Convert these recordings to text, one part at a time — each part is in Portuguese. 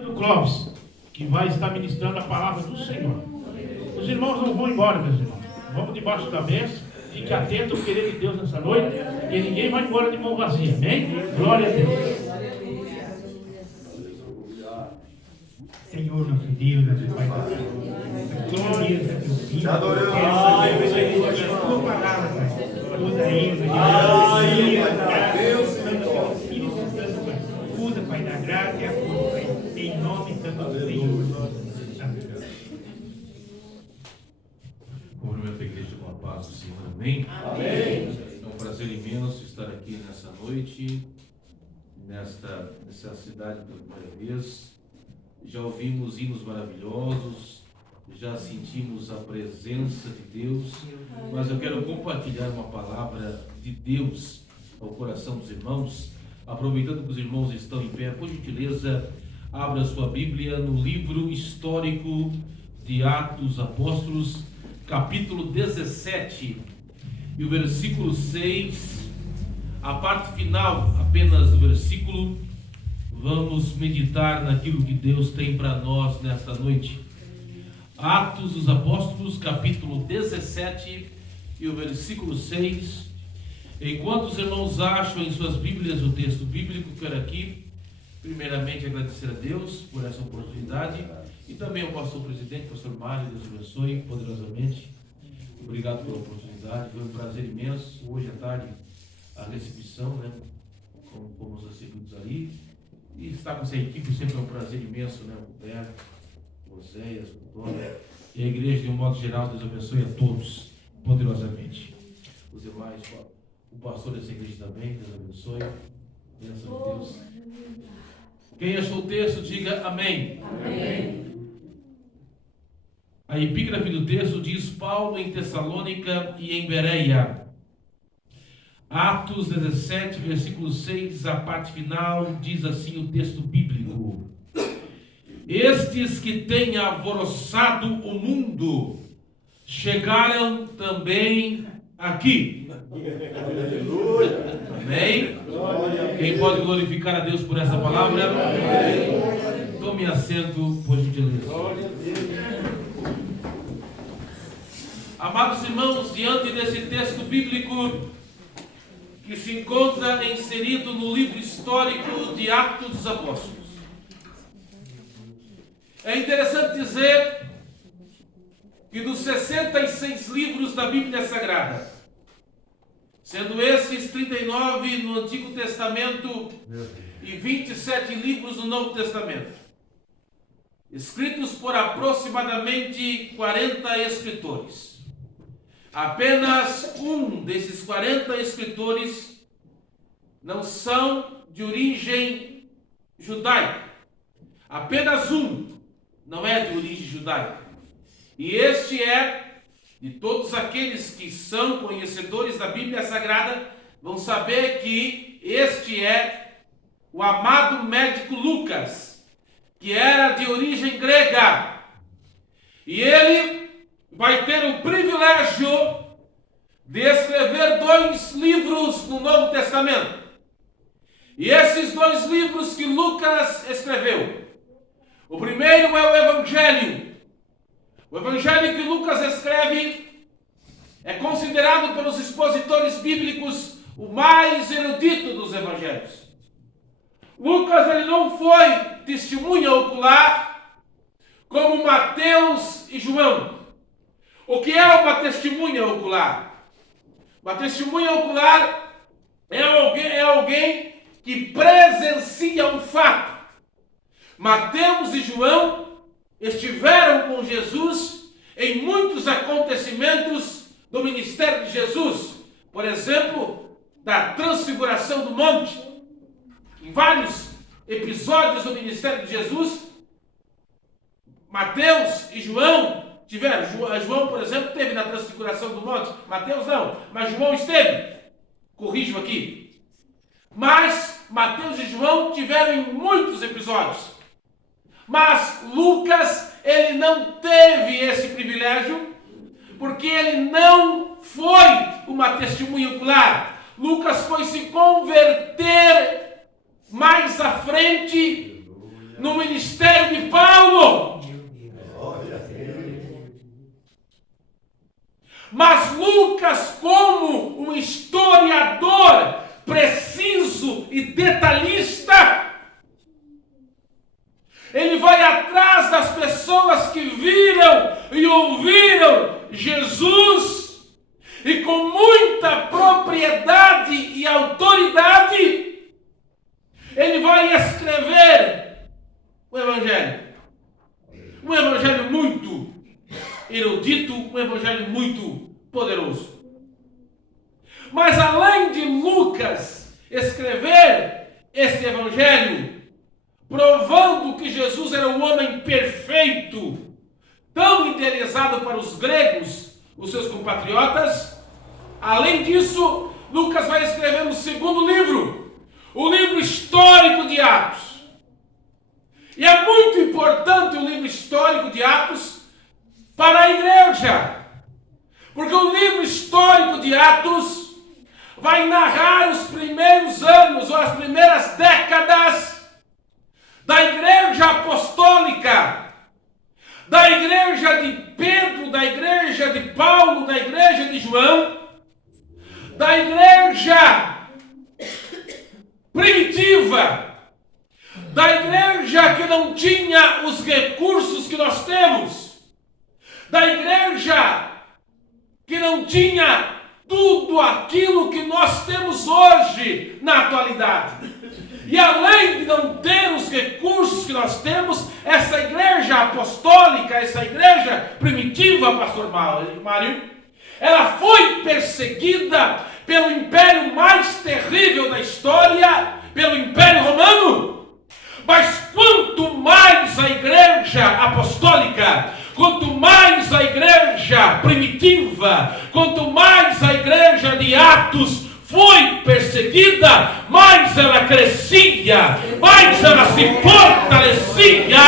do Clóvis, que vai estar ministrando a palavra do Senhor. Os irmãos não vão embora, meus irmãos. Vamos debaixo da mesa, fique atento ao querer de Deus nessa noite, e ninguém vai embora de mão vazia, amém? Glória a Deus. Senhor, nosso Deus, nosso Pai, glória a teu filho. Te adoramos. A tua palavra, Pai. Usa ele, usa, Pai, da graça e a força, Pai. Em nome santo do Senhor. Cumprimento a igreja com a paz do Senhor, amém? Amém. É um prazer imenso estar aqui nessa noite, nessa cidade pela primeira vez. Já ouvimos hinos maravilhosos, já sentimos a presença de Deus, mas eu quero compartilhar uma palavra de Deus ao coração dos irmãos. Aproveitando que os irmãos estão em pé, por gentileza, abra sua Bíblia no livro histórico de Atos Apóstolos, capítulo 17, e o versículo 6, a parte final apenas do versículo. Vamos meditar naquilo que Deus tem para nós nesta noite. Atos dos Apóstolos, capítulo 17 e o versículo 6. Enquanto os irmãos acham em suas Bíblias o texto bíblico, quero aqui, primeiramente, agradecer a Deus por essa oportunidade e também ao pastor presidente, pastor Mário. Deus abençoe poderosamente. Obrigado pela oportunidade, foi um prazer imenso. Hoje à tarde, a recepção, né? Como fomos recebidos ali. E estar com essa equipe sempre é um prazer imenso, né? O Roberto, o Oséias, o Antônio e a igreja de um modo geral. Deus abençoe a todos poderosamente. Os demais, o pastor dessa igreja também, Deus abençoe. Bênção de Deus. Quem achou o texto, diga amém. Amém. A epígrafe do texto diz: Paulo em Tessalônica e em Bereia. Atos 17, versículo 6, a parte final, diz assim o texto bíblico: Estes que têm alvoroçado o mundo chegaram também aqui. Amém? Quem pode glorificar a Deus por essa palavra? Tome assento, por gentileza. Amados irmãos, diante desse texto bíblico que se encontra inserido no livro histórico de Atos dos Apóstolos, é interessante dizer que dos 66 livros da Bíblia Sagrada, sendo esses 39 no Antigo Testamento e 27 livros no Novo Testamento, escritos por aproximadamente 40 escritores, apenas um desses 40 escritores não são de origem judaica. Apenas um não é de origem judaica. E este é, de todos aqueles que são conhecedores da Bíblia Sagrada, vão saber que este é o amado médico Lucas, que era de origem grega. E ele vai ter o privilégio de escrever 2 livros no Novo Testamento. E esses 2 livros que Lucas escreveu, o primeiro é o Evangelho. O Evangelho que Lucas escreve é considerado pelos expositores bíblicos o mais erudito dos evangelhos. Lucas, ele não foi testemunha ocular como Mateus e João. O que é uma testemunha ocular? Uma testemunha ocular é alguém que presencia um fato. Mateus e João estiveram com Jesus em muitos acontecimentos do ministério de Jesus. Por exemplo, da transfiguração do monte. Em vários episódios do ministério de Jesus, Mateus e João tiveram. João, por exemplo, teve na transfiguração do monte. Mateus não, mas João esteve. Corrijo aqui. Mas Mateus e João tiveram em muitos episódios. Mas Lucas, ele não teve esse privilégio, porque ele não foi uma testemunha ocular. Lucas foi se converter mais à frente, no ministério de Paulo. Mas Lucas, como um historiador preciso e detalhista, ele vai atrás das pessoas que viram e ouviram Jesus, e com muita propriedade e autoridade, ele vai escrever o Evangelho. Um Evangelho muito erudito, um Evangelho muito poderoso. Mas além de Lucas escrever este Evangelho, provando que Jesus era um homem perfeito, tão idealizado para os gregos, os seus compatriotas, além disso, Lucas vai escrever um segundo livro, o livro histórico de Atos. E é muito importante o livro histórico de Atos para a igreja, porque o livro histórico de Atos vai narrar os primeiros anos ou as primeiras décadas da igreja apostólica, da igreja de Pedro, da igreja de Paulo, da igreja de João, da igreja primitiva, da igreja que não tinha os recursos que nós temos, da igreja que não tinha tudo aquilo que nós temos hoje na atualidade. E além de não ter os recursos que nós temos, essa igreja apostólica, essa igreja primitiva, pastor Mário, ela foi perseguida pelo império mais terrível da história, pelo Império Romano. Mas quanto mais a igreja apostólica, quanto mais a igreja primitiva, quanto mais a igreja de Atos foi perseguida, mais ela crescia, mais ela se fortalecia,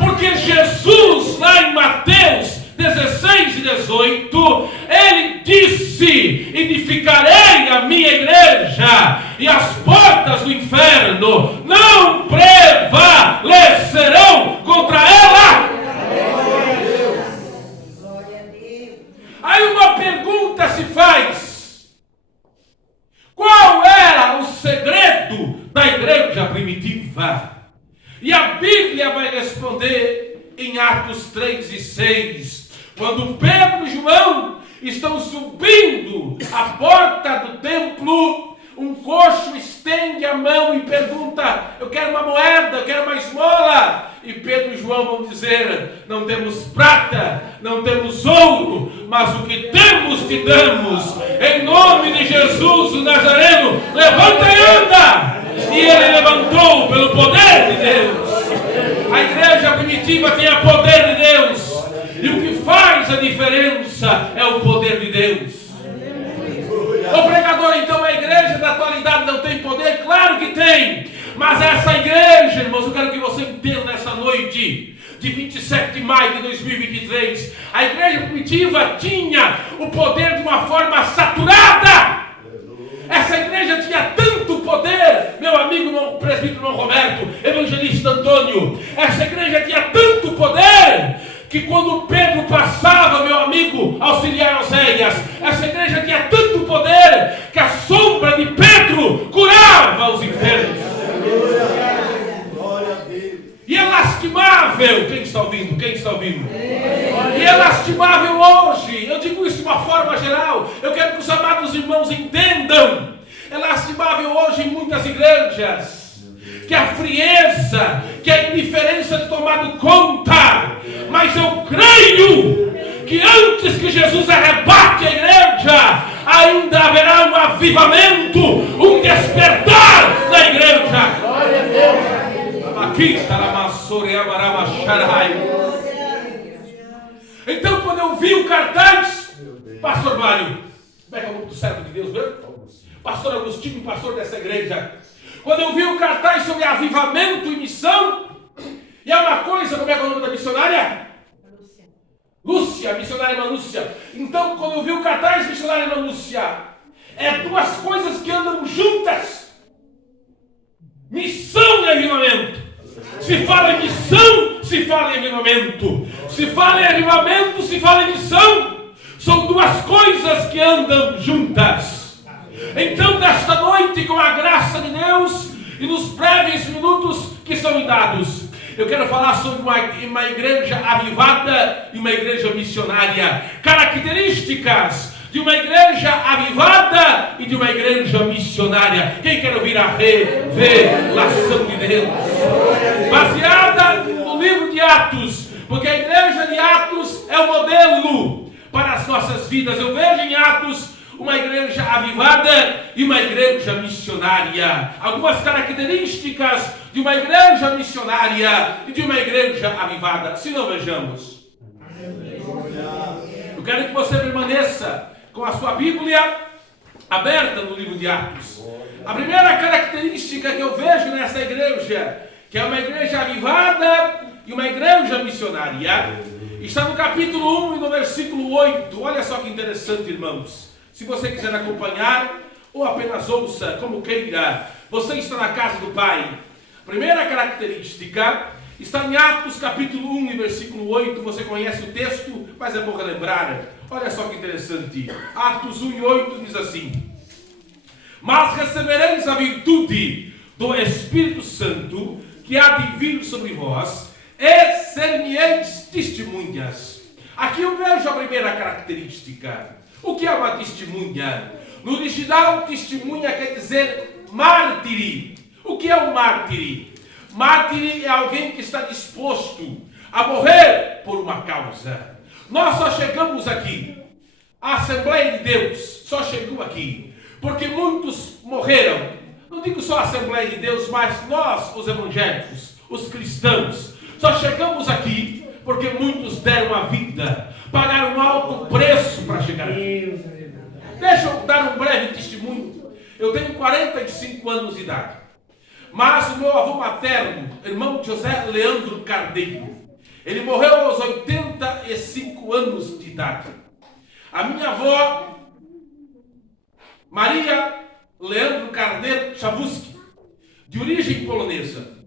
porque Jesus, lá em Mateus 16 e 18, ele disse: edificarei a minha igreja, e as portas do inferno não prevalecerão contra ela. Aí uma pergunta se faz: qual era o segredo da igreja primitiva? E a Bíblia vai responder em Atos 3 e 6, quando Pedro e João estão subindo a porta do templo, um coxo estende a mão e pergunta: eu quero uma moeda, eu quero uma esmola. E Pedro e João vão dizer: não temos prata, não temos ouro, mas o que temos te damos. Em nome de Jesus o Nazareno, levanta e anda. E ele levantou pelo poder de Deus. A igreja primitiva tinha poder de Deus, e o que faz a diferença é o poder de Deus. O pregador, então, a igreja da atualidade não tem poder? Claro que tem. Mas essa igreja, irmãos, eu quero que você entenda nessa noite de 27 de maio de 2023, a igreja primitiva tinha o poder de uma forma saturada. Essa igreja tinha tanto poder, meu amigo presbítero irmão Roberto, evangelista Antônio, essa igreja tinha tanto poder que quando Pedro passava, meu amigo auxiliar Oséias, essa igreja tinha tanto poder que a sombra de Pedro curava os enfermos. E é lastimável, quem está ouvindo? Quem está ouvindo? E é lastimável hoje, eu digo isso de uma forma geral, eu quero que os amados irmãos entendam, é lastimável hoje em muitas igrejas, que a frieza, que a indiferença tem tomado conta, mas eu creio que antes que Jesus arrebate a igreja, ainda haverá um avivamento, um despertar da igreja. Glória a Deus. Então, quando eu vi o cartaz, pastor Mário, como é que é o nome do servo de Deus mesmo? Pastor Agostinho, pastor dessa igreja. Quando eu vi o cartaz sobre avivamento e missão, e é uma coisa, como é que é o nome da missionária? Lúcia, a missionária irmã Lúcia. Então, quando eu vi o cartaz, missionária irmã Lúcia, é duas coisas que andam juntas: missão e avivamento. Se fala em missão, se fala em avivamento. Se fala em avivamento, se fala em missão. São duas coisas que andam juntas. Então, nesta noite, com a graça de Deus e nos breves minutos que são me dados, eu quero falar sobre uma igreja avivada e uma igreja missionária. Características de uma igreja avivada e de uma igreja missionária. Quem quer ouvir a revelação de Deus? Baseada no livro de Atos, porque a igreja de Atos é o modelo para as nossas vidas. Eu vejo em Atos uma igreja avivada e uma igreja missionária. Algumas características de uma igreja missionária e de uma igreja avivada. Se não, vejamos. Eu quero que você permaneça com a sua Bíblia aberta no livro de Atos. A primeira característica que eu vejo nessa igreja, que é uma igreja avivada e uma igreja missionária, está no capítulo 1 e no versículo 8. Olha só que interessante, irmãos. Se você quiser acompanhar, ou apenas ouça, como queira, você está na casa do Pai. Primeira característica está em Atos capítulo 1 e versículo 8. Você conhece o texto, mas é bom relembrar. Olha só que interessante. Atos 1 e 8 diz assim: mas recebereis a virtude do Espírito Santo, que há de vir sobre vós, e ser-me-eis testemunhas. Aqui eu vejo a primeira característica. O que é uma testemunha? No original, testemunha quer dizer mártire. O que é um mártire? Mártire é alguém que está disposto a morrer por uma causa. Nós só chegamos aqui, a Assembleia de Deus só chegou aqui porque muitos morreram. Não digo só a Assembleia de Deus, mas nós, os evangélicos, os cristãos, só chegamos aqui porque muitos deram a vida, pagaram um alto preço para chegar aqui. Deixa eu dar um breve testemunho. Eu tenho 45 anos de idade, mas o meu avô materno, irmão José Leandro Carneiro, ele morreu aos 85 anos de idade. A minha avó, Maria Leandro Carneiro Chavusky, de origem polonesa.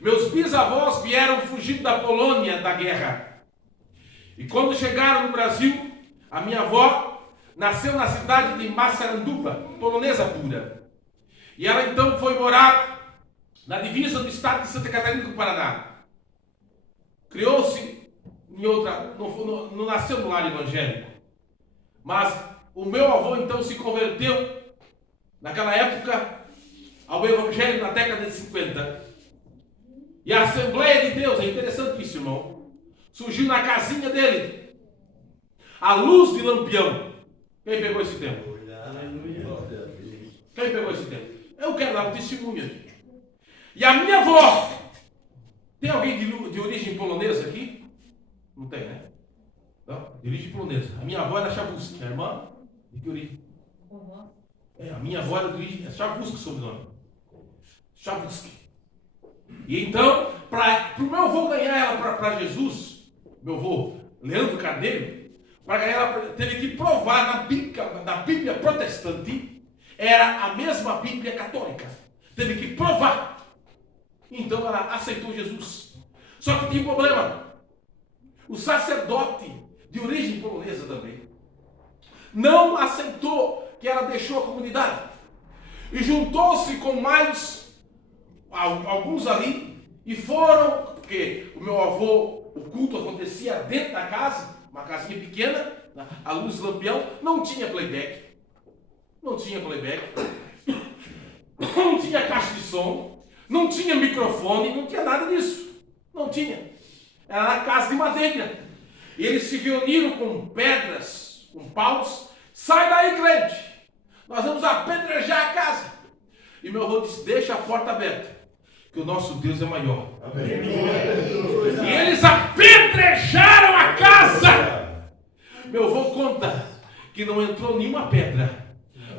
Meus bisavós vieram fugir da Polônia da guerra. E quando chegaram no Brasil, a minha avó nasceu na cidade de Massaranduba, polonesa pura. E ela então foi morar na divisa do estado de Santa Catarina com o Paraná. Criou-se em outra, não nasceu no lar evangélico. Mas o meu avô então se converteu, naquela época, ao evangelho na década de 50. E a Assembleia de Deus, é interessante isso, irmão, surgiu na casinha dele, à luz de lampião. Quem pegou esse tempo? Quem pegou esse tempo? Eu quero dar um testemunho aqui. E a minha avó, tem alguém de origem polonesa aqui? Não tem, né? Não, de origem polonesa. A minha avó era Chavusky, a irmã de que origem? A minha avó era de origem, é Chavusky o sobrenome. Chavusky. E então, para o meu avô ganhar ela para Jesus, meu avô Leandro Carneiro, para ganhar ela, teve que provar na Bíblia protestante, era a mesma Bíblia católica. Teve que provar. Então ela aceitou Jesus. Só que tinha um problema. O sacerdote, de origem polonesa também, não aceitou que ela deixou a comunidade. E juntou-se com mais alguns ali e foram, porque o meu avô, o culto acontecia dentro da casa, uma casinha pequena, a luz lampião, não tinha playback. Não tinha playback. Não tinha caixa de som. Não tinha microfone, não tinha nada disso. Não tinha. Era na casa de madeira. E eles se reuniram com pedras, com paus. Sai daí, crente. Nós vamos apedrejar a casa. E meu avô disse, deixa a porta aberta, que o nosso Deus é maior. Amém. E eles apedrejaram a casa. Meu avô conta que não entrou nenhuma pedra.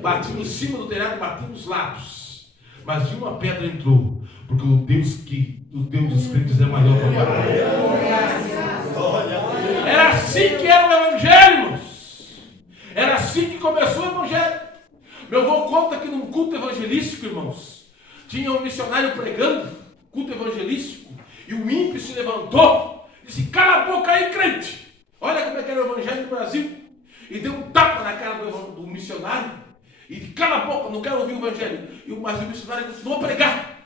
Batiu em cima do telhado, batiu nos lados. Mas nenhuma pedra entrou, porque o Deus dos crentes é maior para parar. Era assim que era o evangelho, irmãos. Era assim que começou o evangelho. Meu avô conta que num culto evangelístico, irmãos, tinha um missionário pregando, culto evangelístico, E o ímpio se levantou e disse: cala a boca aí, crente. Olha como é que era o evangelho no Brasil. E deu um tapa na cara do missionário. E cala a boca, não quero ouvir o evangelho. Mas o missionário continuou a pregar.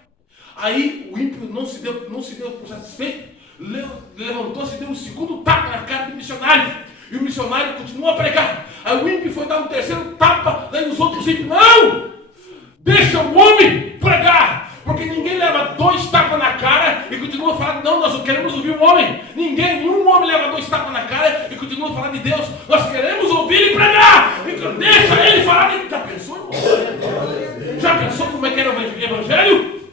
Aí o ímpio não se deu por satisfeito. Levantou-se e deu um segundo tapa na cara do missionário. E o missionário continuou a pregar. Aí o ímpio foi dar um terceiro tapa. Daí os outros ímpios: não! Deixa o homem pregar. Porque ninguém leva 2 tapas na cara e continua falando: não, nós queremos ouvir o homem. Nenhum homem leva 2 tapas na cara e continua falando de Deus. Nós queremos ouvir ele pregar. Então deixa ele falar. Já pensou, irmão? Já pensou como é que era o evangelho?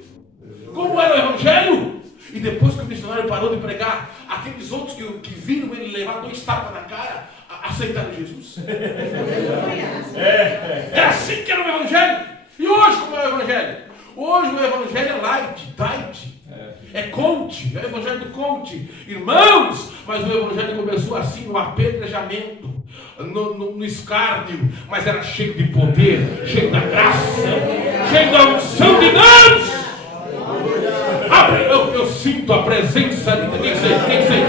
Como era o evangelho? E depois que o missionário parou de pregar, aqueles outros que viram ele levar 2 tapas na cara, aceitaram Jesus. É assim que era o evangelho. E hoje como é o evangelho? Hoje o evangelho é light, é coach, é o evangelho do coach. Irmãos, mas o evangelho começou assim, no apedrejamento, no escárnio, mas era cheio de poder, cheio da graça, cheio da unção de Deus. Eu sinto a presença de Deus. Quem sei?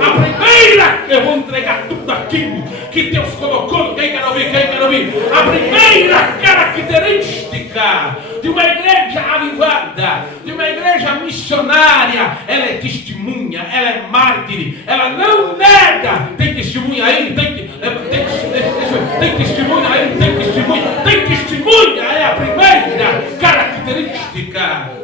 A primeira, eu vou entregar tudo aquilo que Deus colocou. Quem quer ouvir? A primeira característica de uma igreja avivada, de uma igreja missionária: ela é testemunha, ela é mártir, ela não nega. Tem testemunha aí? Tem testemunha aí? Tem testemunha, é a primeira característica.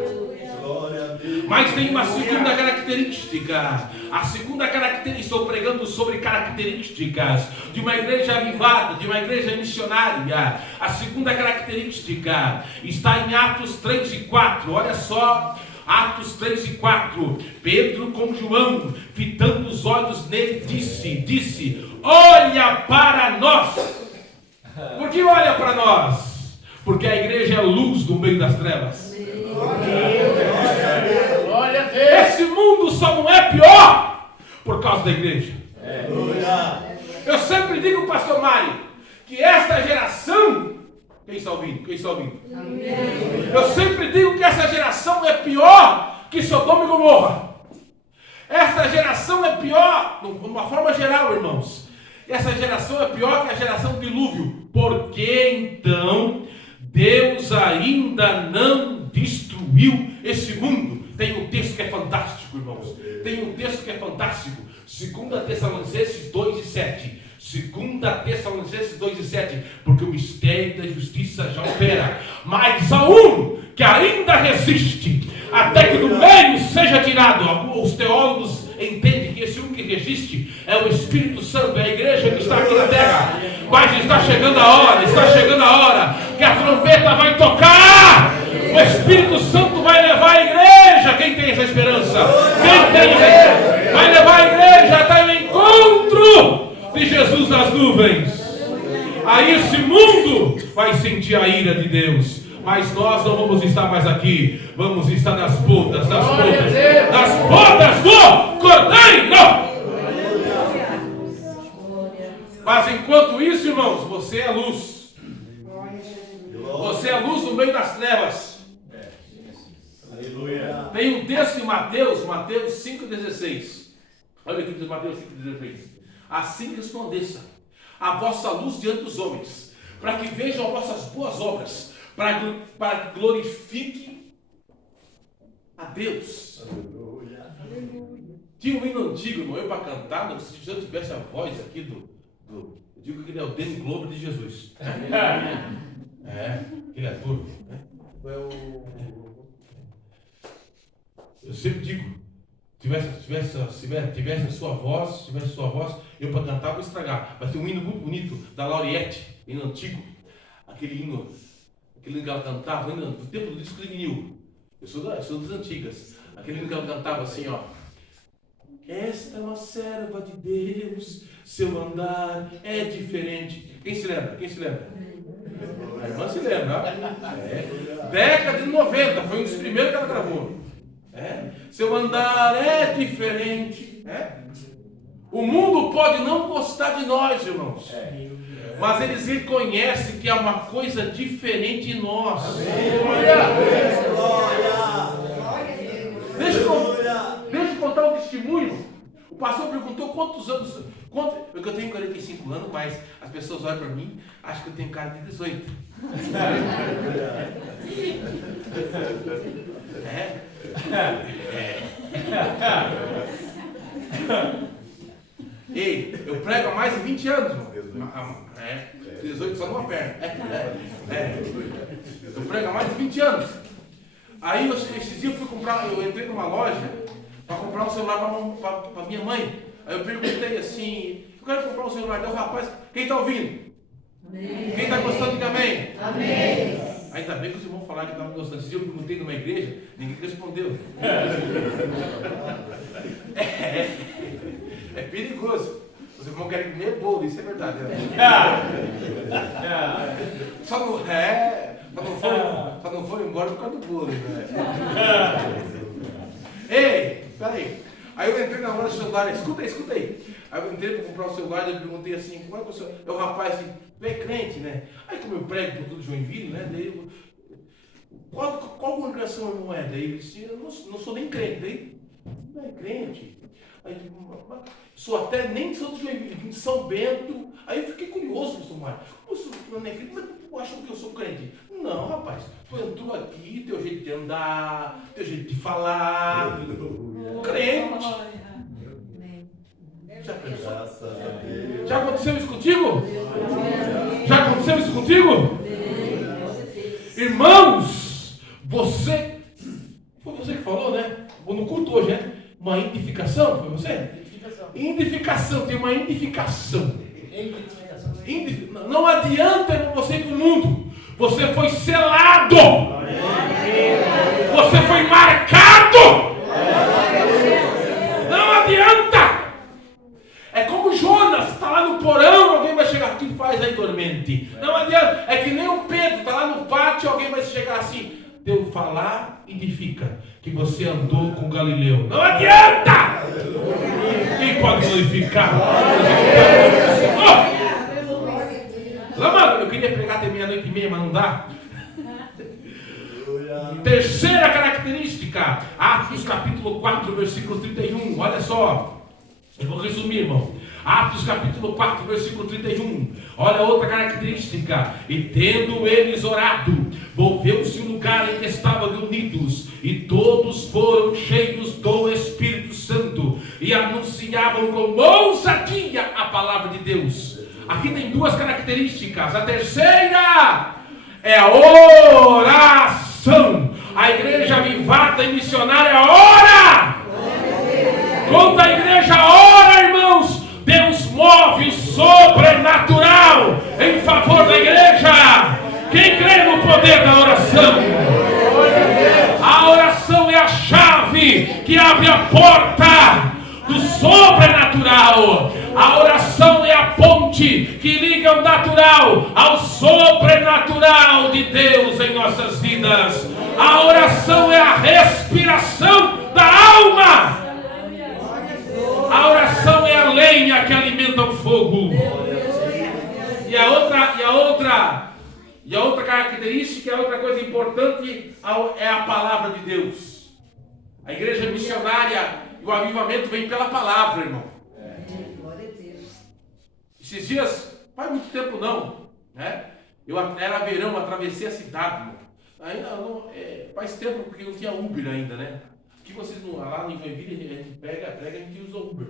Mas tem uma segunda característica. A segunda característica, estou pregando sobre características de uma igreja avivada, de uma igreja missionária. A segunda característica está em Atos 3 e 4. Olha só, Atos 3 e 4. Pedro com João, fitando os olhos nele, disse: olha para nós. Por que olha para nós? Porque a igreja é a luz do meio das trevas. Esse mundo só não é pior por causa da igreja. Eu sempre digo, pastor Mário, que esta geração... Quem está ouvindo? Eu sempre digo que essa geração é pior que Sodoma e Gomorra. Essa geração é pior, de uma forma geral, irmãos. Essa geração é pior que a geração do dilúvio. Porque então Deus ainda não destruiu esse mundo? Tem um texto que é fantástico, irmãos. 2 Tessalonicenses 2 e 7. 2 Tessalonicenses 2 e 7. Porque o mistério da justiça já opera. Mas há um que ainda resiste, até que do meio seja tirado. Os teólogos entendem que esse um que resiste é o Espírito Santo, é a igreja que está aqui na terra. Mas está chegando a hora que a trombeta vai tocar. O Espírito Santo vai levar a igreja. Quem tem essa esperança? Vai levar a igreja até o encontro de Jesus nas nuvens. Aí esse mundo vai sentir a ira de Deus. Mas nós não vamos estar mais aqui. Vamos estar nas bodas do Cordeiro. Mas enquanto isso, irmãos, você é a luz. Você é a luz no meio das trevas. Tem um texto em Mateus 5,16. Olha aqui em Mateus 5,16. Assim resplandeça a vossa luz diante dos homens, para que vejam as vossas boas obras, para que glorifique a Deus. Tinha um hino antigo, irmão, eu para cantar, se eu tivesse a voz aqui eu digo que ele é o Danny Glover de Jesus. Ele é ator. Eu sempre digo, tivesse a sua voz, eu para cantar vou estragar. Mas tem um hino muito bonito da Lauriette, hino antigo, aquele hino que ela cantava, no tempo do disco de vinil. Eu sou das antigas. Aquele hino que ela cantava assim, ó: esta é uma serva de Deus, seu andar é diferente. Quem se lembra? A irmã se lembra. Década de 90, foi um dos primeiros que ela gravou. Seu andar é diferente. O mundo pode não gostar de nós, irmãos, mas eles reconhecem que há uma coisa diferente em nós. O pastor perguntou quantos anos, porque eu tenho 45 anos, mas as pessoas olham para mim, acham que eu tenho cara de 18. Ei, eu prego há mais de 20 anos, irmão. 18 só numa perna. Eu prego há mais de 20 anos. Aí esses dias eu entrei numa loja para comprar um celular para minha mãe. Aí eu perguntei assim, eu quero comprar um celular. Daí o rapaz, quem está ouvindo? Amém. Quem está gostando, diga amém. Amém. Ainda bem que os irmãos falaram que estavam gostando. Esses dias eu perguntei numa igreja, ninguém respondeu. É perigoso. Os irmãos querem comer bolo, isso é verdade. Só não foi embora por causa do bolo. Né? Ei, peraí. Aí eu entrei na loja do celular, escuta aí. Aí eu entrei para comprar o celular e eu perguntei assim, como é que o senhor... É o rapaz assim, tu é crente, né? Aí como eu prego por tudo Joinville, né? Daí qual congregação não é? Daí ele disse, eu não sou nem crente. Daí, não é crente? Aí eu digo, sou até nem de São Joinville, de São Bento. Aí eu fiquei curioso, pastor Mário. Você não é crente, mas tu acha que eu sou crente? Não, rapaz, tu entrou aqui, teu jeito de andar, teu jeito de falar, crente. Já pensou? Já aconteceu isso contigo? Já aconteceu isso contigo? Irmãos, foi você que falou, né? No culto hoje, né? Uma identificação, foi você? Identificação, tem uma identificação. Não adianta você ir para o mundo. Você foi selado. Você foi marcado. Não adianta. É como Jonas, está lá no porão, alguém vai chegar aqui e faz aí dormente. Não adianta. É que nem o Pedro, está lá no pátio, alguém vai chegar assim. Deus falar, edifica. Que você andou com Galileu. Não adianta! Quem pode glorificar? Mano, eu queria pregar até 00:30, mas não dá. Terceira característica, Atos capítulo 4, versículo 31. Olha só. Eu vou resumir, irmão. Atos capítulo 4, versículo 31. Olha outra característica. E tendo eles orado, volveu-se o lugar em que estavam reunidos, e todos foram cheios do Espírito Santo, e anunciavam com ousadia a palavra de Deus. Aqui tem duas características. A terceira é a oração. A igreja avivada e missionária ora. Quando a igreja ora, irmãos, Deus move o sobrenatural em favor da igreja. Quem crê no poder da oração? A oração é a chave que abre a porta do sobrenatural. A oração é a ponte que liga o natural ao sobrenatural de Deus em nossas vidas. A oração é a respiração da alma. A oração é a lenha que alimenta o fogo. E a outra característica, a outra coisa importante é a palavra de Deus. A igreja missionária e o avivamento vem pela palavra, irmão. Esses dias, faz muito tempo não, né? Era verão, atravessei a cidade, irmão. Ainda não, faz tempo porque não tinha Uber ainda, né? Que vocês não, lá no Joinville, a gente prega, a gente usa Uber.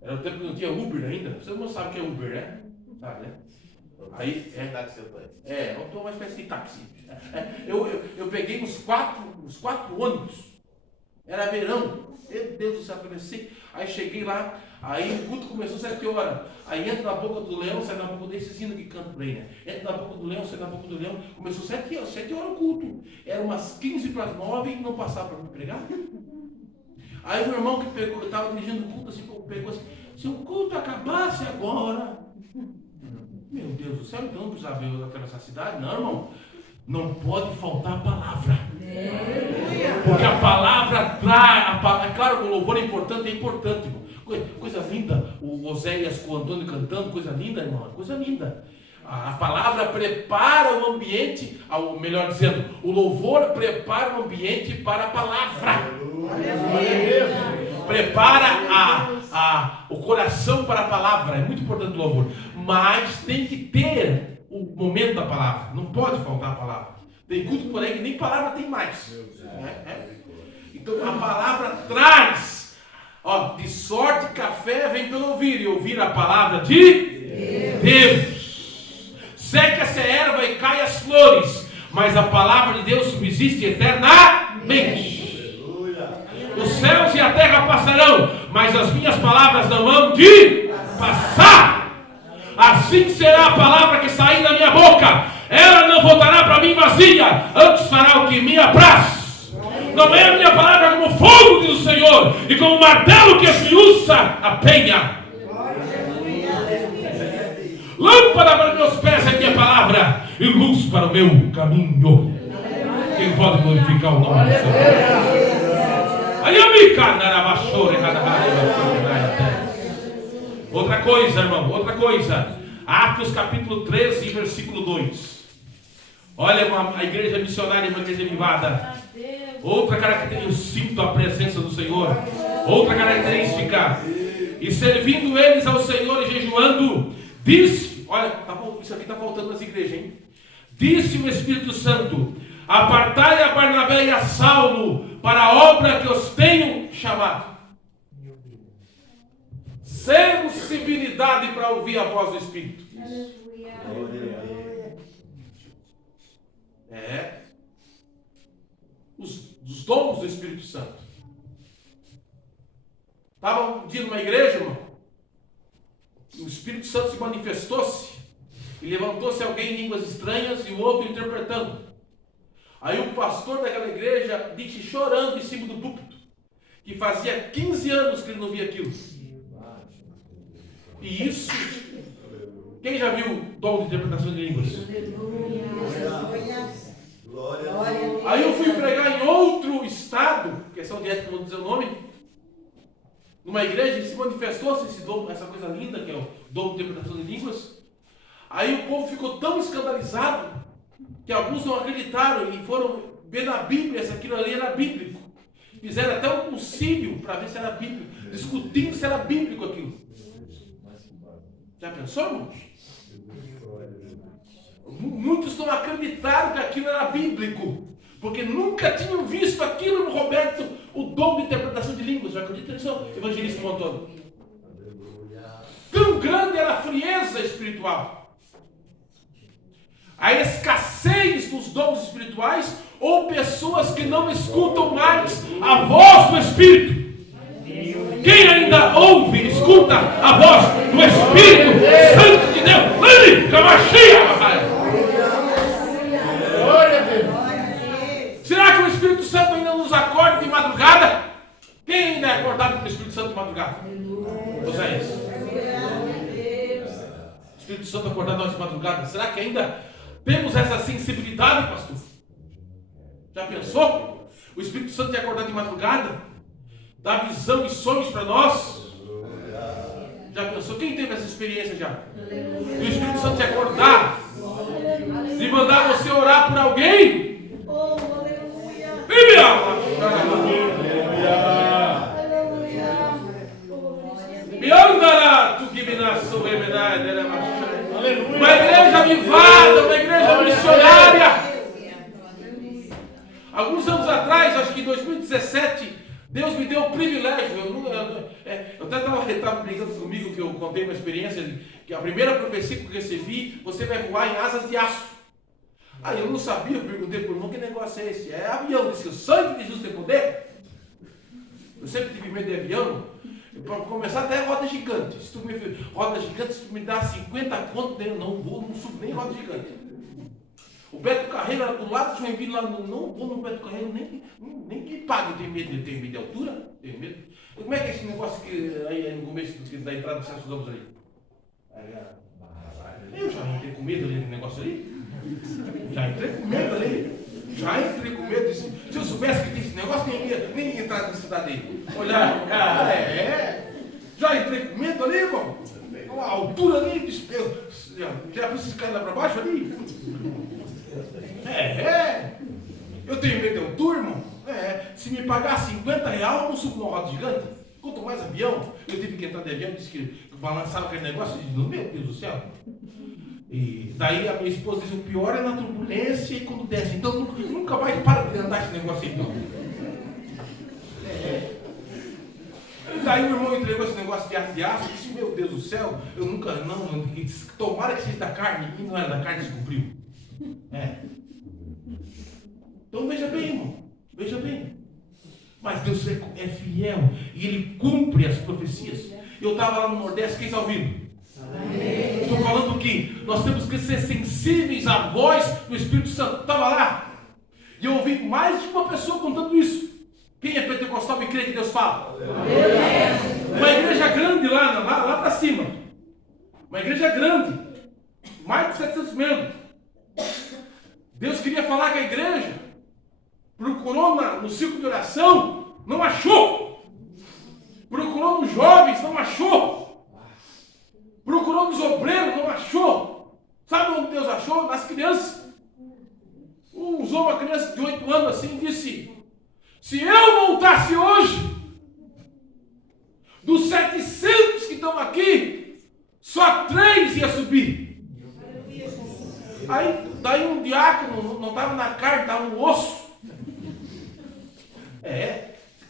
Era o tempo que não tinha Uber ainda. Vocês não sabem o que é Uber, né? Sabe, né? Aí, uma espécie de táxi. Eu peguei uns quatro ônibus. Era verão. Meu Deus do céu, atravessei. Aí cheguei lá, aí o culto começou 7 horas. Aí entra na boca do leão, sai na boca desses hinos que cantam por aí, né? Entra na boca do leão, sai na boca do leão. Começou 7 horas o culto. Era umas 8:45 e não passava para me pregar. Aí o meu irmão que pegou, eu estava dirigindo o culto, assim, pegou assim, se o culto acabasse agora. Meu Deus do céu, então não precisava eu atravessar a cidade? Não, irmão. Não pode faltar a palavra. Porque a palavra traz. É claro que o louvor é importante, irmão. Coisa linda. O Oséias com o Antônio cantando, coisa linda, irmão. Coisa linda. A palavra prepara o ambiente, melhor dizendo, o louvor prepara o ambiente para a palavra. prepara o coração para a palavra. É muito importante o louvor. Mas tem que ter o momento da palavra. Não pode faltar a palavra. Tem culto por aí que nem palavra tem mais. Então a palavra traz. De sorte café vem pelo ouvir. E ouvir a palavra de Deus. Seca-se a erva e cai as flores. Mas a palavra de Deus subsiste eternamente. Os céus e a terra passarão, mas as minhas palavras não hão de passar. Assim será a palavra que sair da minha boca. Ela não voltará para mim vazia, antes fará o que me apraz. Não é a minha palavra como fogo, diz o Senhor, e como um martelo que esmiuça a penha. Lâmpada para meus pés é minha palavra, e luz para o meu caminho. Quem pode glorificar o nome do Senhor? Outra coisa, irmão, outra coisa. Atos capítulo 13, versículo 2. Olha, a igreja missionária, uma igreja vivada. Outra característica, eu sinto a presença do Senhor. Outra característica. E servindo eles ao Senhor e jejuando, disse, olha, isso aqui está faltando nas igrejas, hein? Disse o Espírito Santo: apartai a Barnabé e a Saulo para a obra que os tenho chamado. Sensibilidade para ouvir a voz do Espírito. Os dons do Espírito Santo. Estava um dia numa igreja, irmão. O Espírito Santo se manifestou-se e levantou-se alguém em línguas estranhas e o outro interpretando. Aí o pastor daquela igreja disse, chorando em cima do púlpito, que fazia 15 anos que ele não via aquilo. E isso, quem já viu o dom de interpretação de línguas? Aí eu fui pregar em outro estado, questão de ética, não vou dizer o nome, numa igreja, e se manifestou-se esse dom, essa coisa linda que é o dom de interpretação de línguas. Aí o povo ficou tão escandalizado que alguns não acreditaram e foram ver na Bíblia se aquilo ali era bíblico. Fizeram até um concílio para ver se era bíblico, discutindo se era bíblico aquilo. Já pensou, irmãos? Muitos não acreditaram que aquilo era bíblico, porque nunca tinham visto aquilo no Roberto, o dom de interpretação de línguas. Já acredita nisso, evangelista Montoro? Tão grande era a frieza espiritual, a escassez dos dons espirituais, ou pessoas que não escutam mais a voz do Espírito. Quem ainda ouve, escuta a voz do Espírito Santo de Deus? Será que o Espírito Santo ainda nos acorda de madrugada? Quem ainda é acordado pelo Espírito Santo de madrugada? Oséias. O Espírito Santo acordado nós de madrugada. Será que ainda temos essa sensibilidade, pastor? Já pensou? O Espírito Santo te acordar de madrugada? Dá visão e sonhos para nós? Já pensou? Quem teve essa experiência já? E o Espírito Santo te acordar, de mandar você orar por alguém? Uma igreja avivada, uma igreja missionária. Alguns anos atrás, acho que em 2017, Deus me deu o privilégio. Eu até estava brincando comigo, que eu contei uma experiência, que a primeira profecia que eu recebi, você vai voar em asas de aço. Aí eu não sabia, eu perguntei para o irmão, que negócio é esse? É avião, disse, o sangue de Jesus tem poder? Eu sempre tive medo de avião. Para começar, até roda gigante. Roda gigante, se tu me dá 50 conto, eu não vou, não subo nem roda gigante. O Beto Carreiro do lado de Joinville, lá não vou no Beto Carreiro, nem que pague. Eu tenho medo de altura, tenho medo. E como é que é esse negócio que aí no começo da entrada do Santos Ramos ali? Eu já entrei com medo ali no negócio ali. Já entrei com medo ali. Se eu soubesse que tinha esse negócio, nem ia entrar na cidade aí. Olhar, já entrei com medo ali, irmão. A altura ali, já preciso cair lá para baixo ali. Eu tenho medo de altura, irmão. Se me pagar R$50, eu não subo numa roda gigante. Quanto mais avião, eu tive que entrar de avião, disse que balançava aquele negócio, e meu Deus do céu. E daí a minha esposa disse, o pior é na turbulência e quando desce. Então nunca mais para de andar esse negócio aí, não. Daí o irmão entregou esse negócio de aço e disse, meu Deus do céu, eu nunca, tomara que seja da carne, e não era da carne, descobriu. Então veja bem, irmão, veja bem. Mas Deus é fiel e Ele cumpre as profecias. Eu estava lá no Nordeste, quem está ouvindo? Estou falando que nós temos que ser sensíveis à voz do Espírito Santo. Estava lá e eu ouvi mais de uma pessoa contando isso. Quem é pentecostal e crê que Deus fala? Uma igreja grande lá para cima. Uma igreja grande. Mais de 700 membros. Deus queria falar com a igreja. Procurou no círculo de oração. Não achou. Procurou nos jovens. Não achou. Procurou nos obreiros, não achou. Sabe onde Deus achou? Nas crianças. Usou uma criança de 8 anos assim e disse, se eu voltasse hoje, dos 700 que estão aqui, só 3 ia subir. Aí, daí um diácono, não estava na carne, estava no osso.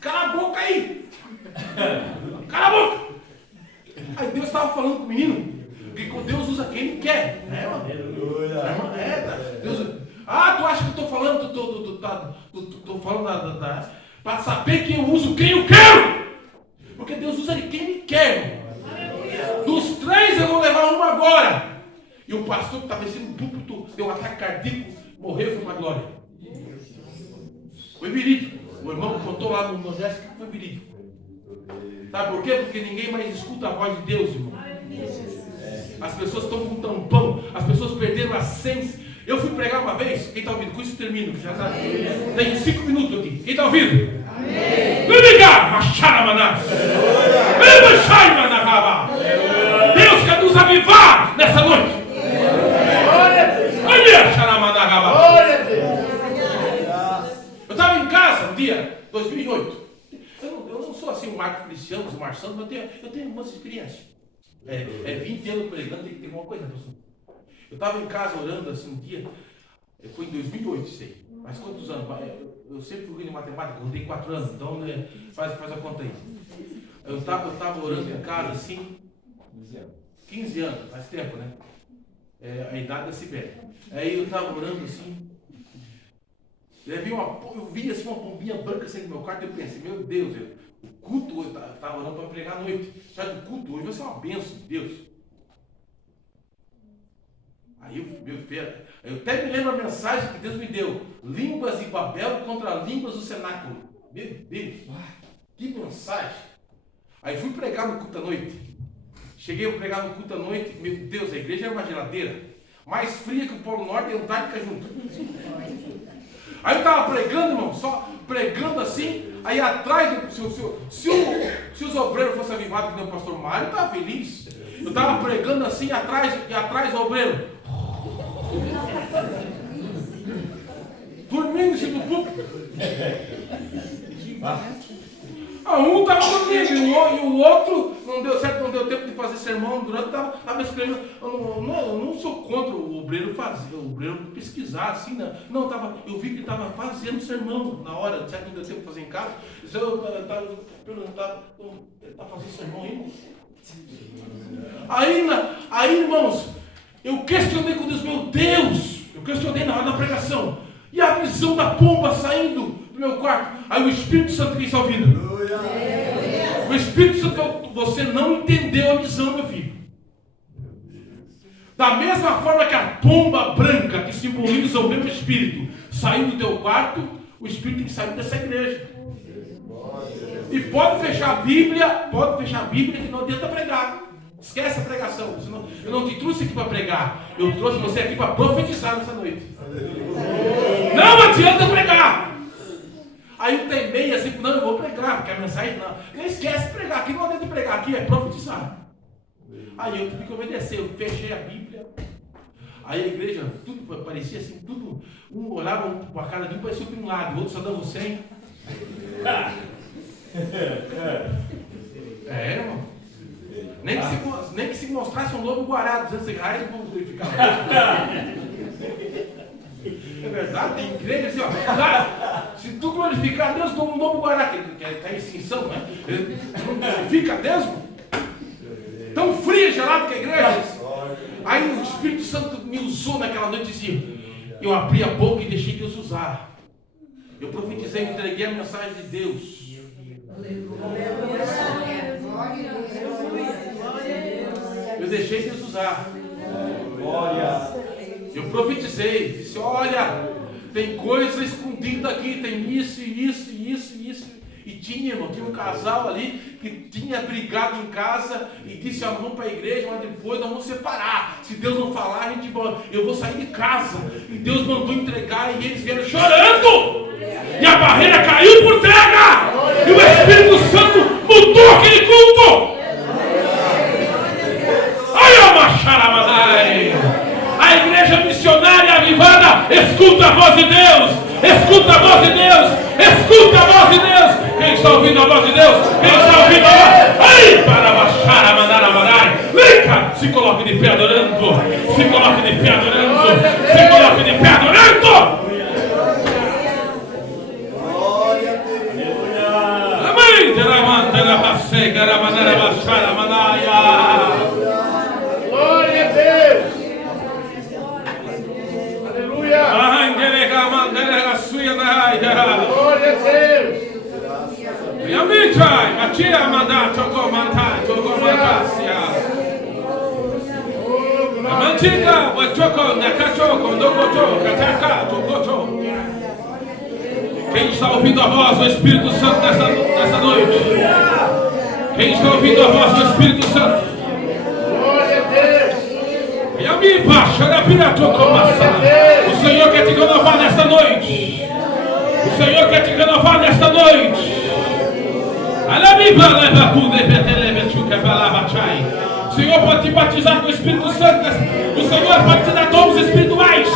Cala a boca aí. Cala a boca. Aí Deus estava falando com o menino, porque Deus usa quem Ele quer. Deus, tu acha que eu estou falando, estou falando para saber que eu uso quem eu quero. Porque Deus usa quem Ele quer. Dos 3 eu vou levar um agora. E o pastor que estava no púlpito deu um ataque cardíaco, morreu, foi uma glória. Foi verídico. O irmão que contou lá no Nordeste foi verídico. Sabe por quê? Porque ninguém mais escuta a voz de Deus, irmão. As pessoas estão com tampão, as pessoas perderam a sense. Eu fui pregar uma vez, quem está ouvindo? Com isso termino, que já está. Tem 5 minutos aqui. Quem está ouvindo? Deus quer nos avivar nessa noite. Eu estava em casa um dia, 2008. Eu não sou assim um Marco Cristiano, um Marçano, mas eu tenho umas experiências. 20 anos pregando, tem que ter alguma coisa, pastor. Eu estava em casa orando assim um dia, foi em 2008 isso aí. Mas quantos anos? Eu sempre fui ruim em matemática, eu tenho 4 anos, então faz a conta aí. Eu estava orando em casa assim, 15 anos, faz tempo, né? A idade da Sibéria. Aí eu estava orando assim, eu vi assim uma pombinha branca saindo do meu quarto e eu pensei, meu Deus, o culto hoje, eu estava orando para pregar à noite. Sabe, o culto hoje vai ser uma bênção de Deus. Aí eu até me lembro a mensagem que Deus me deu. Línguas de Babel contra línguas do cenáculo. Meu Deus, que mensagem. Aí fui pregar no culto à noite. Cheguei a pregar no culto à noite. Meu Deus, a igreja era uma geladeira. Mais fria que o Polo Norte e a Antártica junto. Aí eu estava pregando, irmão, só pregando assim. Aí atrás, se os obreiros fossem avivados que nem o pastor Mário, eu estava feliz. Eu estava pregando assim, e atrás o obreiro. Dormindo em cima do púlpito. Um estava dormindo e o outro não deu certo, não deu tempo de fazer sermão durante, estava escrevendo. Eu não sou contra o obreiro fazer, o obreiro pesquisar assim, né? Não, eu vi que ele estava fazendo sermão na hora, certo? Não deu tempo de fazer em casa. Eu estava perguntando, ele está fazendo sermão aí? Aí, irmãos, eu questionei com Deus, meu Deus, eu questionei na hora da pregação. E a visão da pomba saindo do meu quarto. Aí o Espírito Santo que está ouvindo. O Espírito Santo, você não entendeu a visão, meu filho. Da mesma forma que a pomba branca, que simboliza o mesmo Espírito, saiu do teu quarto, o Espírito tem que sair dessa igreja. E pode fechar a Bíblia que não adianta pregar. Esquece a pregação. Eu não te trouxe aqui para pregar. Eu trouxe você aqui para profetizar nessa noite. Não adianta pregar. Aí eu temei assim, não, eu vou pregar, porque a mensagem não. Nem esquece de pregar. Aqui não adianta pregar, aqui é profetizar. Aí eu tive que obedecer, eu fechei a Bíblia. Aí a igreja, tudo parecia assim, tudo. Um olhava para a cara de um, parecia um lado, o outro só dava 100. mostrasse um lobo guará, R$200, o povo glorificava. É verdade, tem igreja assim, ó. Cara, se tu glorificar a Deus, toma um lobo guará, que está em extinção, né? Tu não glorifica a Deus? Tão fria, gelado que a igreja. Aí o Espírito Santo me usou naquela noite e dizia, eu abri a boca e deixei Deus usar. Eu profetizei, entreguei a mensagem de Deus. Eu deixei Deus usar. Eu profetizei, disse, olha, tem coisa escondida aqui, tem isso, isso, isso, isso. E tinha, irmão, tinha um casal ali que tinha brigado em casa e disse, ó, vamos para a igreja, mas depois nós vamos separar. Se Deus não falar, eu vou sair de casa. E Deus mandou entregar e eles vieram chorando. E a barreira caiu por terra. E o Espírito Santo mudou aquele culto. A igreja missionária avivada escuta a voz de Deus. Escuta a voz de Deus. Escuta a voz de Deus. Quem está ouvindo a voz de Deus? Quem está ouvindo a voz? Ai, para baixar a mandaramarai. Vem cá, se coloque de pé adorando. Se coloque de pé adorando. Se coloque de pé adorando. Amém. Glória a Deus. Aleluia. Glória a Deus. Quem está ouvindo a voz do Espírito Santo nessa noite? Quem está ouvindo a voz do Espírito Santo? Glória a Deus. O Senhor quer te renovar nesta noite. O Senhor quer te renovar nesta noite. O Senhor pode te batizar com o Espírito Santo. O Senhor pode te dar dons espirituais.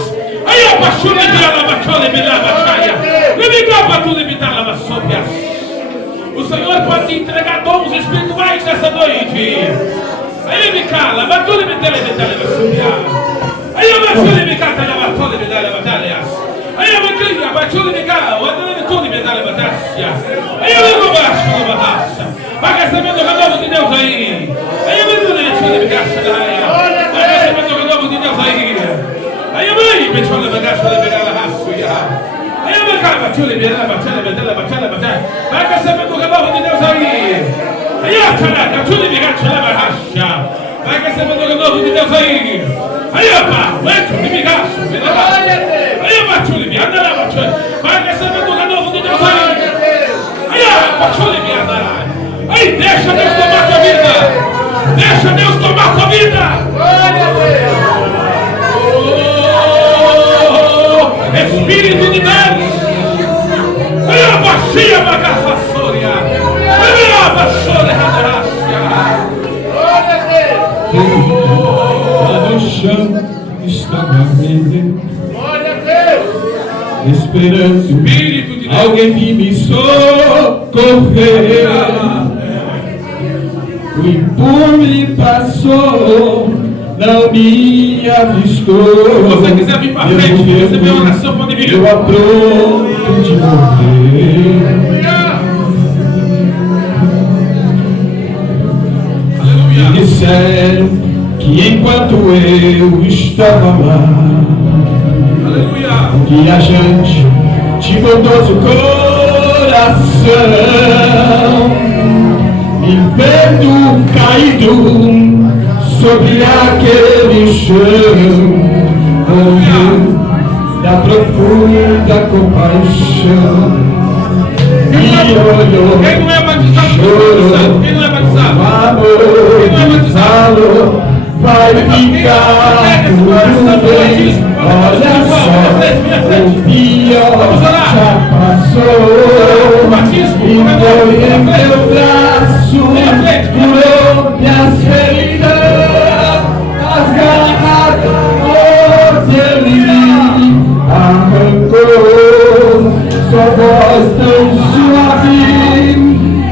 O Senhor pode te entregar dons espirituais nessa noite. Aí me cala, batule me tele de televisão. Aí eu batule me cata na batule me dá batalhas. Aí eu me cria, batule me cala, o outro me tudo me dá batalhas. Aí eu me baixo uma raça. Vai recebendo o renovo de Deus aí. Aí eu me tudo me gasta daí. Vai recebendo o renovo de Deus aí. Aí eu me tudo me gasta da pegada raça. Aí eu me cala, batule me dá batalha. Vai recebendo o renovo de Deus aí. Aí ó, caraca, tudo ligado, vai recebendo o novo de Deus aí. Aí ó, pá, vai ligado, aí ó, batule, me anda lá, batule. Vai recebendo o novo de Deus aí. Aí ó, batule, me anda lá. Aí deixa Deus tomar tua vida. Deixa Deus tomar tua vida. Oh, Espírito de Deus. Aí ó, baixinha, bagaçaçoria. Lá no chão estava vendo, Glória a Deus. esperando alguém que me socorrer. O impune passou, não me avistou. Se você quiser vir para frente, receber uma oração, pode vir. Eu apronto de morrer. Me disseram que enquanto eu estava lá, Aleluia. um viajante de bondoso coração, me vendo caído sobre aquele chão, ouviu da profunda compaixão. E olhou, Quem não é batizado com o Espírito Santo? Quem não é batizado? Falou, vai ficar tudo bem. Olha só, o pior já passou. E foi em meu braço, curou minhas feridas, as garras ele arrancou. Sua voz tão suave,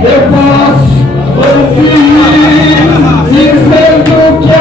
eu posso ouvir, dizendo que a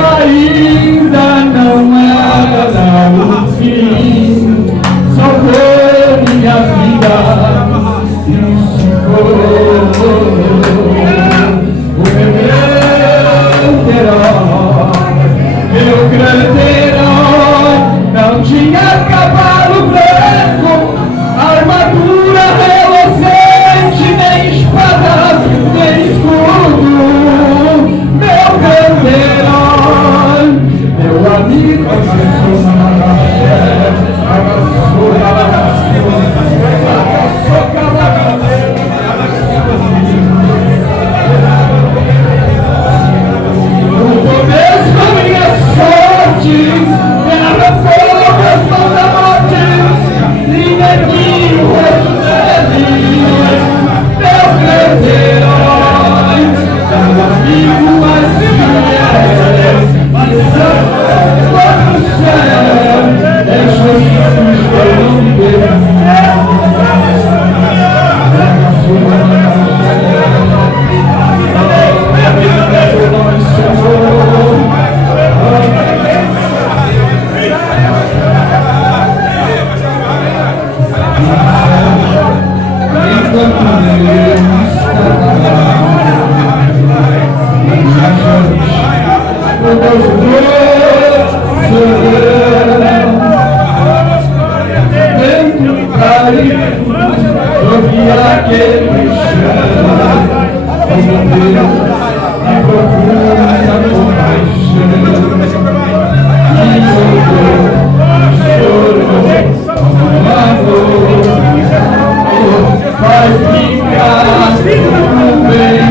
Vai ficar tudo bem,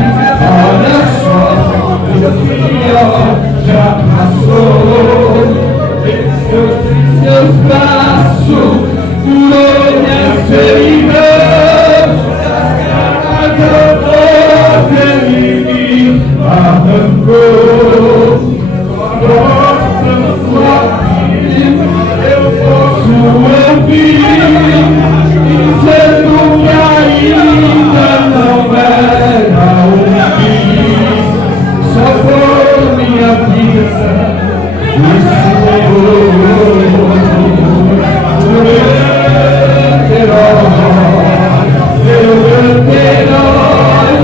olha só, o pior já passou. Seus braços curou minhas feridas, as garras ele me arrancou. Eu posso ouvir, dizendo que ainda não era o fim, só foi minha vida, o Senhor, o grande herói,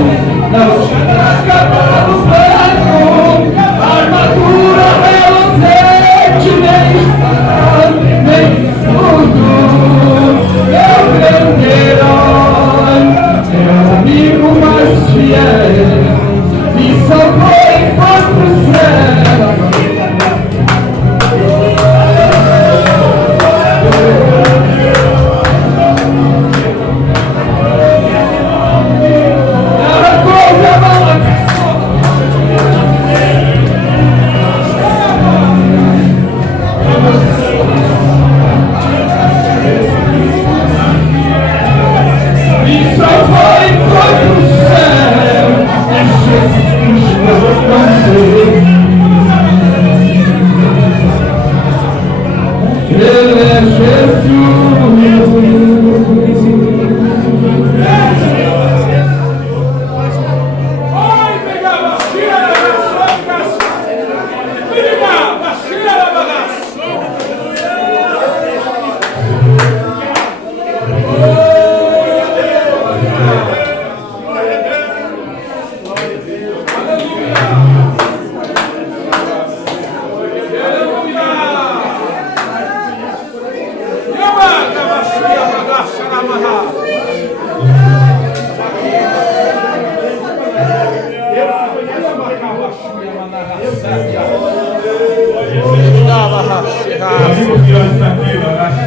não tinha acabado o plano, armadura reluzente, nem espada, nem escudo, meu grande herói, meu amigo mais fiel, me salvou enquanto o céu. Amigos que está aqui,